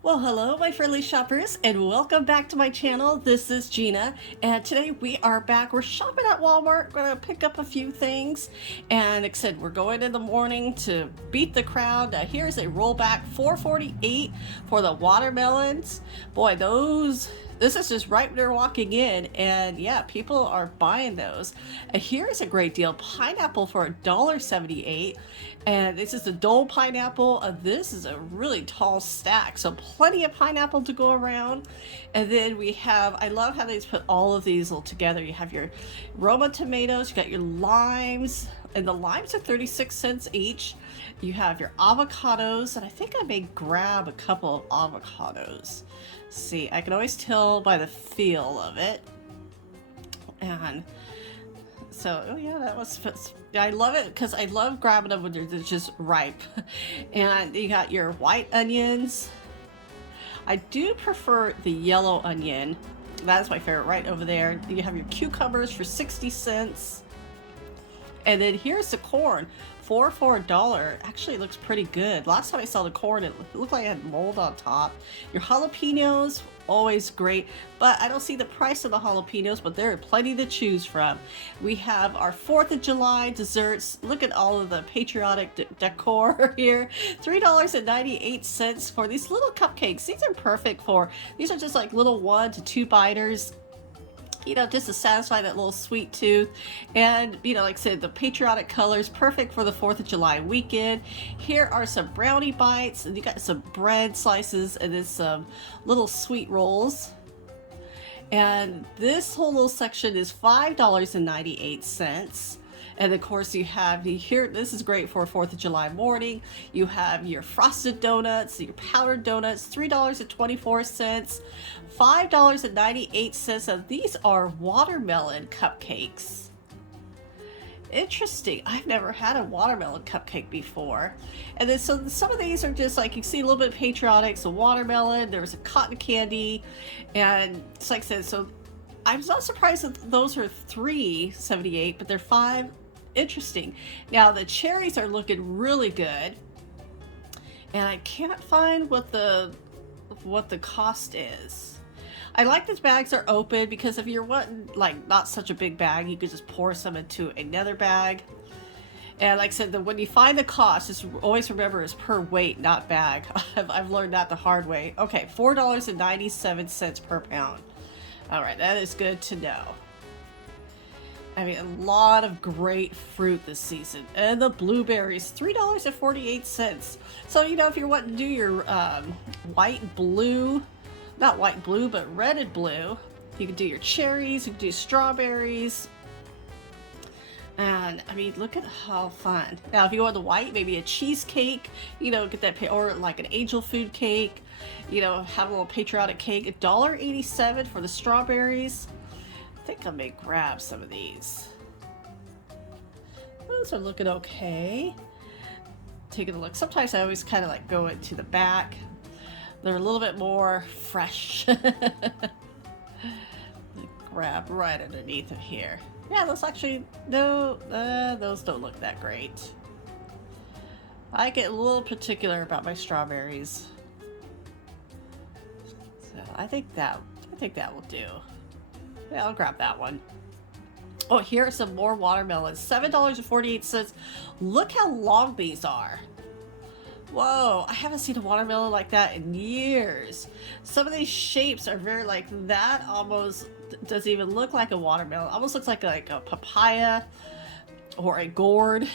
Well, hello, my friendly shoppers, and welcome back to my channel. This is Gina, and today we are back. We're shopping at Walmart. We're gonna pick up a few things, and like I said, we're going in the morning to beat the crowd. Now, here's a rollback $4.48 for the watermelons. Boy, those. This is just right when they're walking in, and yeah, people are buying those. And here's a great deal: pineapple for $1.78, and this is a Dole pineapple. This is a really tall stack, so plenty of pineapple to go around. And then we have, I love how they put all of these all together. You have your Roma tomatoes, you got your limes, and the limes are 36 cents each. You have your avocados, and I think I may grab a couple of avocados. See, I can always tell by the feel of it. And so, oh yeah, that was, I love it because I love grabbing them when they're just ripe. And you got your white onions. I do prefer the yellow onion. That's my favorite right over there. You have your cucumbers for 60 cents. And then here's the corn, four for $1. Actually, it looks pretty good. Last time I saw the corn, it looked like it had mold on top. Your jalapenos, always great, but I don't see the price of the jalapenos, but there are plenty to choose from. We have our 4th of July desserts. Look at all of the patriotic decor here. $3.98 for these little cupcakes. These are perfect for, these are just like little 1 to 2 biters, you know, just to satisfy that little sweet tooth. And, you know, like I said, the patriotic colors, perfect for the 4th of July weekend. Here are some brownie bites, and you got some bread slices, and then some little sweet rolls. And this whole little section is $5.98. And of course you have here, this is great for 4th of July morning. You have your frosted donuts, your powdered donuts, $3.24, $5.98. And these are watermelon cupcakes. Interesting. I've never had a watermelon cupcake before. And then so some of these are just like, you see a little bit of patriotic, so watermelon, there was a cotton candy, and it's like I said, so I'm not surprised that those are $3.78, but they're $5. Interesting. Now the cherries are looking really good, and I can't find what the cost is. I like these bags are open because if you're wanting like not such a big bag, you could just pour some into another bag. And like I said, when you find the cost, just always remember it's per weight, not bag. I've learned that the hard way. Okay, $4.97 per pound. All right, that is good to know. I mean, a lot of great fruit this season. And the blueberries, $3.48. So, you know, if you're wanting to do your white blue, not white blue, but red and blue, you can do your cherries, you can do strawberries. And I mean, look at how fun. Now, if you want the white, maybe a cheesecake, you know, get that, or like an angel food cake, you know, have a little patriotic cake. $1.87 for the strawberries. I think I may grab some of these. Those are looking okay. Taking a look. Sometimes I always kind of like go into the back. They're a little bit more fresh. Grab right underneath of here. Yeah, those actually, no, those don't look that great. I get a little particular about my strawberries. So I think that will do. Yeah, I'll grab that one. Oh, here are some more watermelons. $7.48. Look how long these are. Whoa, I haven't seen a watermelon like that in years. Some of these shapes are very like that, almost doesn't even look like a watermelon. Almost looks like a papaya or a gourd.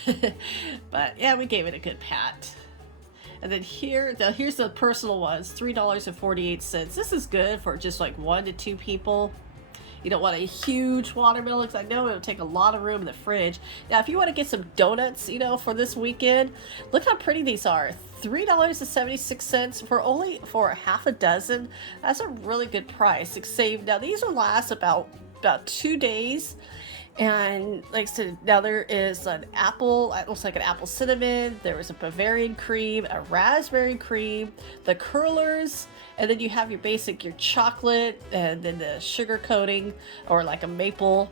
But yeah, we gave it a good pat. And then here's the personal ones, $3.48. This is good for just like 1 to 2 people. You don't want a huge watermelon because I know it would take a lot of room in the fridge. Now, if you want to get some donuts, you know, for this weekend, look how pretty these are. $3.76 for a half a dozen. That's a really good price. Save. Now, these will last about 2 days. And like I said, now there is an apple, it looks like an apple cinnamon, there is a Bavarian cream, a raspberry cream, the curlers, and then you have your basic, your chocolate, and then the sugar coating, or like a maple.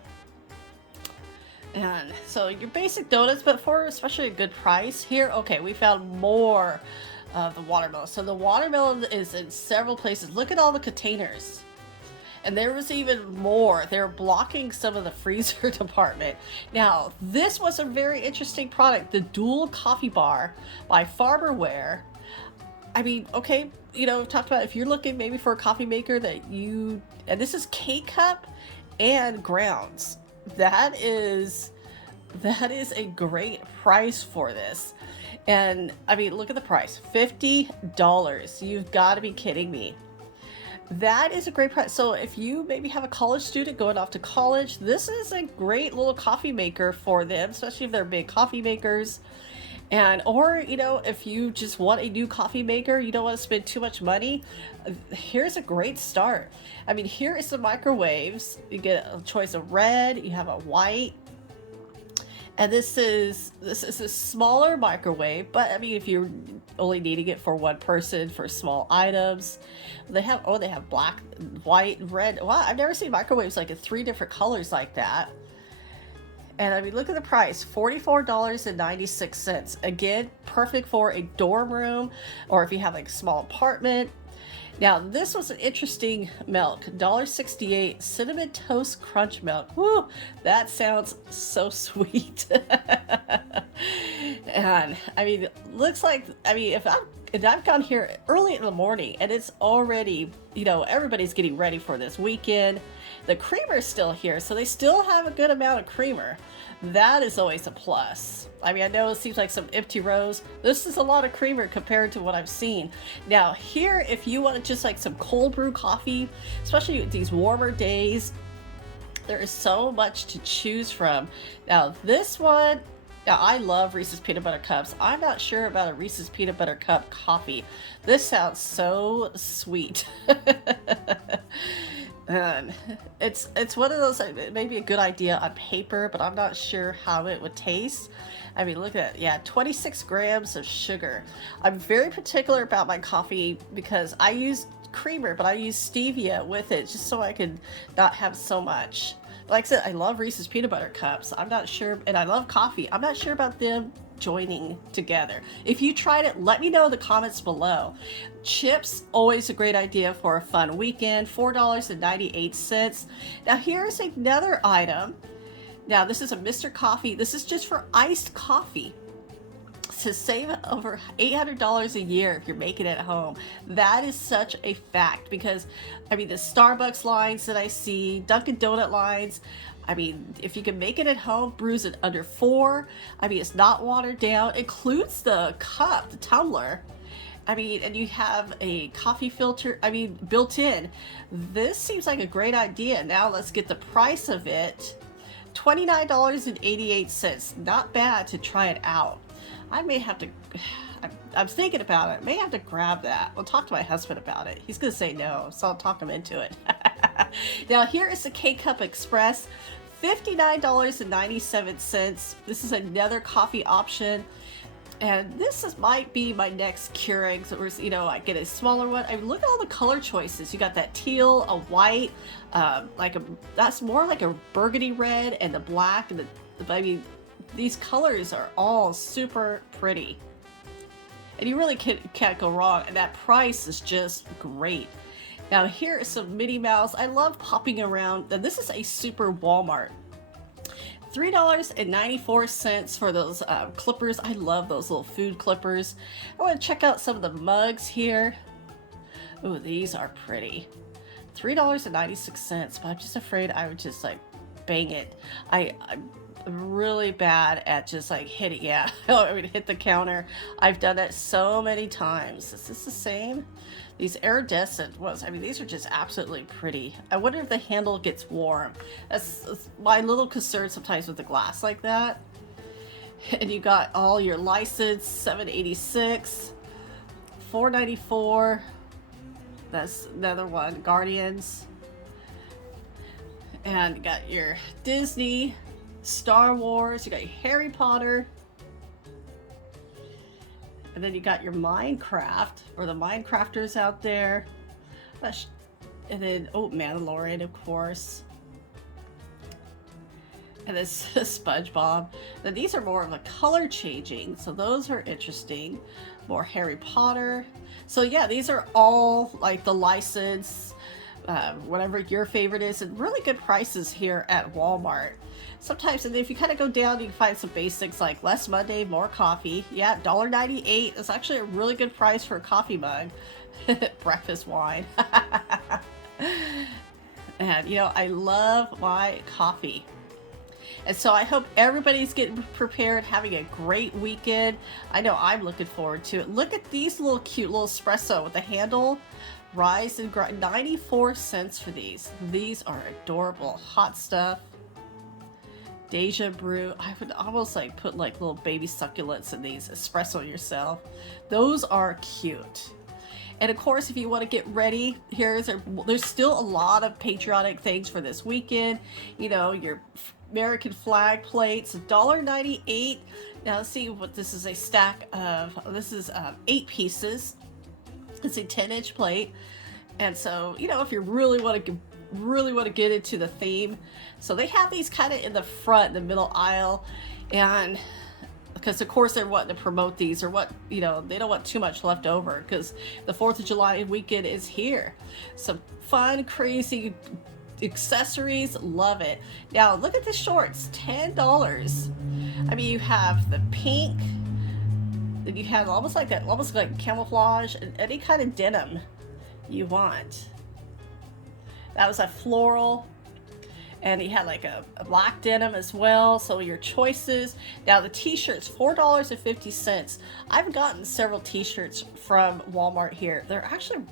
And so your basic donuts, but for especially a good price. Here, okay, we found more of the watermelon. So the watermelon is in several places. Look at all the containers. And there was even more. They're blocking some of the freezer department. Now, this was a very interesting product, the Dual Coffee Bar by Farberware. I mean, okay, you know, we've talked about if you're looking maybe for a coffee maker and this is K-Cup and grounds. That is a great price for this. And I mean, look at the price, $50. You've got to be kidding me. That is a great price. So if you maybe have a college student going off to college, this is a great little coffee maker for them, especially if they're big coffee makers. And, or, you know, if you just want a new coffee maker, you don't want to spend too much money, here's a great start. I mean, here is the microwaves. You get a choice of red, you have a white, and this is a smaller microwave, but I mean, if you're only needing it for one person for small items, they have black, white, red. Wow, I've never seen microwaves like in 3 different colors like that. And I mean, look at the price, $44.96. Again, perfect for a dorm room or if you have like a small apartment. Now, this was an interesting milk, $1.68 Cinnamon Toast Crunch Milk. Woo, that sounds so sweet. And I mean, looks like, I mean, if I've gone here early in the morning and it's already, you know, everybody's getting ready for this weekend. The creamer's still here, so they still have a good amount of creamer. That is always a plus. I mean, I know it seems like some empty rows. This is a lot of creamer compared to what I've seen. Now, here, if you want just like some cold brew coffee, especially these warmer days, there is so much to choose from. Now, this one, now I love Reese's Peanut Butter Cups. I'm not sure about a Reese's Peanut Butter Cup coffee. This sounds so sweet. It's one of those, maybe a good idea on paper, but I'm not sure how it would taste. I mean, look at that. Yeah, 26 grams of sugar. I'm very particular about my coffee because I use creamer, but I use stevia with it just so I can not have so much. Like I said, I love Reese's Peanut Butter Cups. I'm not sure, and I love coffee. I'm not sure about them joining together. If you tried it, let me know in the comments below. Chips, always a great idea for a fun weekend, $4.98. Now here's another item. Now this is a Mr. Coffee. This is just for iced coffee. To save over $800 a year if you're making it at home. That is such a fact because, I mean, the Starbucks lines that I see, Dunkin' Donut lines, I mean, if you can make it at home, brews it under 4. I mean, it's not watered down. It includes the cup, the tumbler. I mean, and you have a coffee filter, I mean, built in. This seems like a great idea. Now let's get the price of it. $29.88. Not bad to try it out. I may have to, I'm thinking about it. I may have to grab that. I'll talk to my husband about it. He's going to say no, so I'll talk him into it. Now here is the K-Cup Express, $59.97. This is another coffee option. And might be my next Keurig. So, you know, I get a smaller one. I mean, look at all the color choices. You got that teal, a white, that's more like a burgundy red, and the black, and I mean, these colors are all super pretty. And you really can't go wrong. And that price is just great. Now here is some Minnie Mouse. I love popping around. And this is a super Walmart. $3.94 for those clippers. I love those little food clippers. I want to check out some of the mugs here. Oh, these are pretty. $3.96, but I'm just afraid I would just like bang it. I'm really bad at just like hitting, yeah, I would hit the counter. I've done that so many times. Is this the same? These iridescent ones, I mean, these are just absolutely pretty. I wonder if the handle gets warm. That's my little concern sometimes with the glass like that. And you got all your license, $7.86, $4.94. That's another one, Guardians. And you got your Disney, Star Wars, you got your Harry Potter, and then you got your Minecraft, or the Minecrafters out there, and then, oh, Mandalorian, of course. And this SpongeBob. Now these are more of a color changing, so those are interesting. More Harry Potter. So yeah, these are all like the license, whatever your favorite is, and really good prices here at Walmart. Sometimes, and if you kind of go down, you can find some basics like less Monday, more coffee. Yeah, $1.98 is actually a really good price for a coffee mug. Breakfast wine. And you know, I love my coffee. And so I hope everybody's getting prepared, having a great weekend. I know I'm looking forward to it. Look at these little cute little espresso with the handle. Rise and grind. 94 cents for these. These are adorable. Hot stuff. Deja brew. I would almost like put like little baby succulents in these. Espresso yourself. Those are cute. And of course, if you want to get ready, there's still a lot of patriotic things for this weekend. You know, your American flag plates, $1.98. Now let's see what this is. A stack of, this is 8 pieces. It's a 10-inch plate. And so, you know, if you really want to get into the theme, so they have these kind of in the front, in the middle aisle, and because of course they're wanting to promote these, or what, you know, they don't want too much left over because the 4th of July weekend is here. Some fun, crazy accessories, love it. Now look at the shorts, $10. I mean, you have the pink, then you have almost like camouflage, and any kind of denim you want. That was a floral. And he had like a black denim as well. So your choices. Now the t-shirts, $4.50. I've gotten several t-shirts from Walmart here. They're actually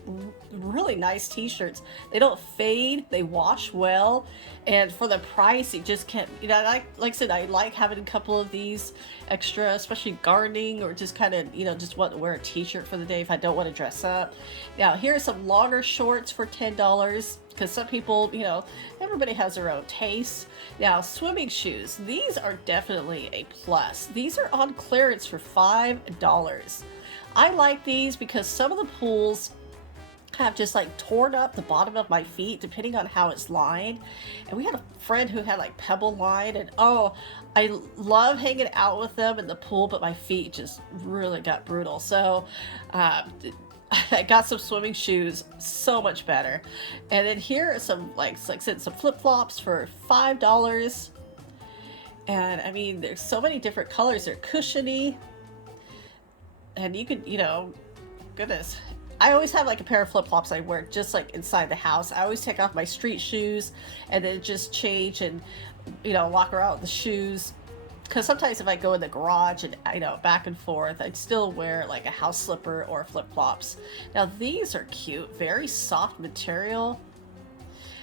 really nice t-shirts. They don't fade, they wash well, and for the price, you just can't, you know, like I said, I like having a couple of these extra, especially gardening, or just kind of, you know, just want to wear a t-shirt for the day if I don't want to dress up. Now here's some longer shorts for $10. Because some people, you know, everybody has their own taste. Now, swimming shoes, these are definitely a plus. These are on clearance for $5. I like these because some of the pools have just like torn up the bottom of my feet depending on how it's lined. And we had a friend who had like pebble line, and oh, I love hanging out with them in the pool, but my feet just really got brutal. So, I got some swimming shoes, so much better. And then here are some, like I said, some flip-flops for $5. And I mean, there's so many different colors. They're cushiony. And you could, you know, goodness. I always have like a pair of flip-flops I wear just like inside the house. I always take off my street shoes and then just change and, you know, walk around with the shoes. Because sometimes if I go in the garage and, you know, back and forth, I'd still wear like a house slipper or flip-flops. Now these are cute, very soft material.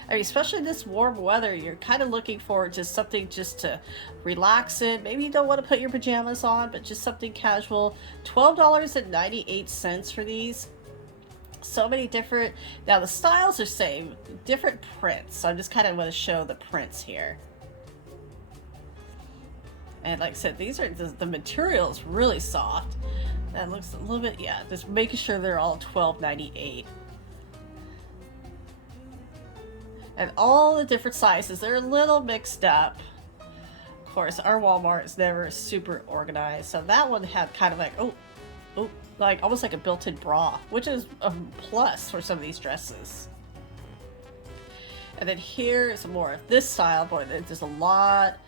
I mean, especially in this warm weather, you're kind of looking for just something just to relax in. Maybe you don't want to put your pajamas on, but just something casual. $12.98 for these. So many different, now the styles are same, different prints. So I'm just kind of want to show the prints here. And like I said, these are, the material is really soft. That looks a little bit, yeah, just making sure they're all $12.98. And all the different sizes, they're a little mixed up. Of course, our Walmart is never super organized. So that one had kind of like, oh, like almost like a built-in bra, which is a plus for some of these dresses. And then here is more of this style. Boy, there's a lot.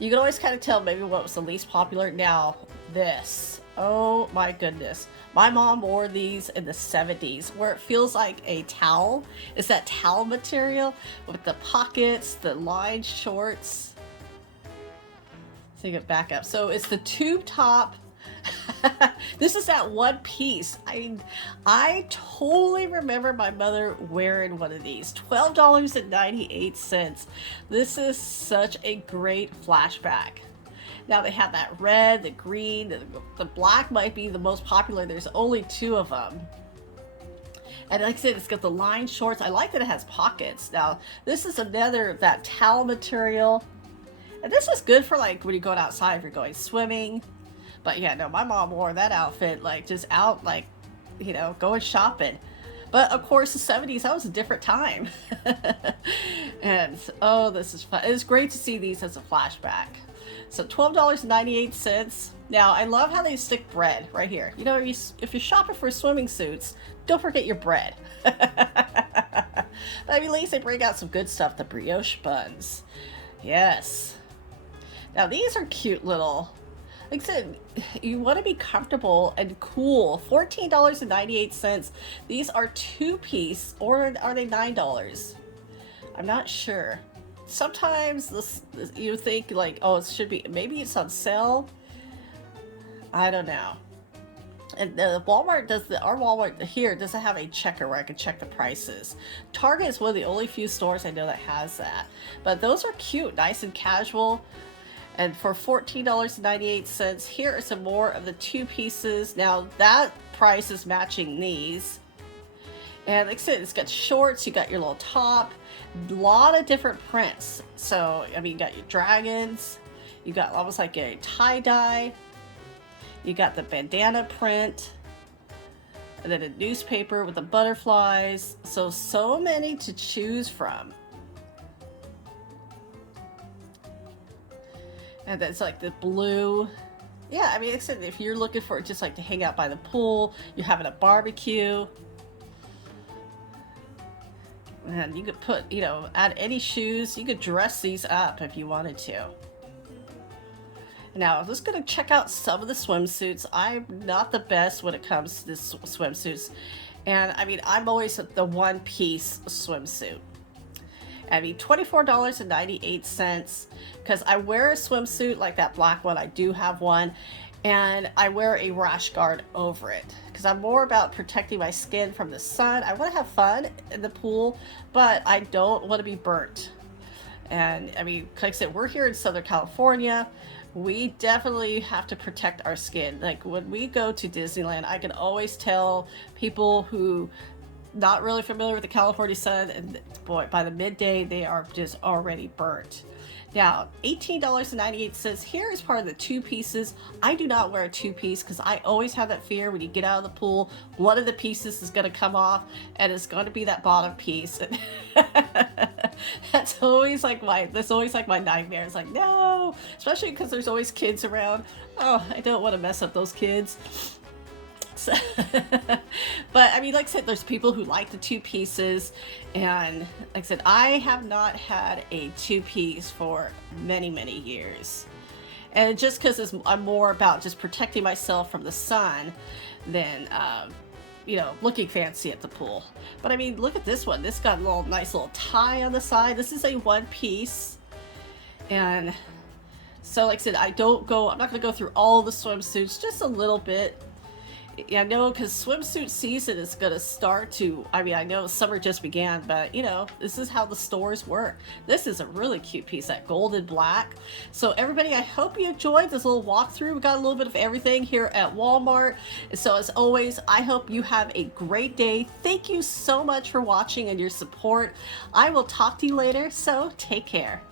You can always kind of tell maybe what was the least popular. Now, this. Oh my goodness. My mom wore these in the 70s, where it feels like a towel. It's that towel material with the pockets, the lined shorts. So you get back up. So it's the tube top. This is that one piece. I totally remember my mother wearing one of these. $12.98. This is such a great flashback. Now they have that red, the green, the black might be the most popular. There's only 2 of them. And like I said, it's got the lined shorts. I like that it has pockets. Now this is another, that towel material. And this is good for like when you're going outside, if you're going swimming. But yeah, no, my mom wore that outfit like just out, like, you know, going shopping. But of course, the 70s, that was a different time. And oh, this is fun. It's great to see these as a flashback. So $12.98. Now, I love how they stick bread right here. You know, if you're shopping for swimming suits, don't forget your bread. But I mean, at least they bring out some good stuff, the brioche buns. Yes. Now, these are cute little, like I said, you want to be comfortable and cool. $14.98. These are two-piece, or are they $9? I'm not sure. Sometimes this you think like, oh, it should be, maybe it's on sale. I don't know. And the Walmart our Walmart here doesn't have a checker where I can check the prices. Target is one of the only few stores I know that has that. But those are cute, nice and casual. And for $14.98, here are some more of the two pieces. Now that price is matching these. And like I said, it's got shorts, you got your little top, a lot of different prints. So, I mean, you got your dragons, you got almost like a tie-dye, you got the bandana print, and then a newspaper with the butterflies. So many to choose from. And then it's like the blue. Yeah, I mean, except if you're looking for just like to hang out by the pool, you're having a barbecue. And you could put, you know, add any shoes. You could dress these up if you wanted to. Now, I'm just going to check out some of the swimsuits. I'm not the best when it comes to this swimsuits. And, I mean, I'm always the one-piece swimsuit. I mean, $24.98, because I wear a swimsuit like that black one. I do have one. And I wear a rash guard over it because I'm more about protecting my skin from the sun. I want to have fun in the pool, but I don't want to be burnt. And I mean, like I said, we're here in Southern California. We definitely have to protect our skin. Like when we go to Disneyland, I can always tell people who not really familiar with the California sun, and boy, by the midday, they are just already burnt. Now, $18.98. Here is part of the two pieces. I do not wear a two-piece because I always have that fear when you get out of the pool, one of the pieces is going to come off and it's going to be that bottom piece. That's always like my nightmare. It's like, no, especially because there's always kids around. Oh, I don't want to mess up those kids. So, but I mean, like I said, there's people who like the two pieces, and like I said, I have not had a two piece for many years, and just because I'm more about just protecting myself from the sun than you know, looking fancy at the pool. But I mean, look at this one. This got a nice little tie on the side. This is a one piece, and so like I said, I'm not going to go through all the swimsuits, just a little bit. Yeah, no, because swimsuit season is going to start to, I mean, I know summer just began, but, you know, this is how the stores work. This is a really cute piece, that gold and black. So, everybody, I hope you enjoyed this little walkthrough. We got a little bit of everything here at Walmart. So, as always, I hope you have a great day. Thank you so much for watching and your support. I will talk to you later, so take care.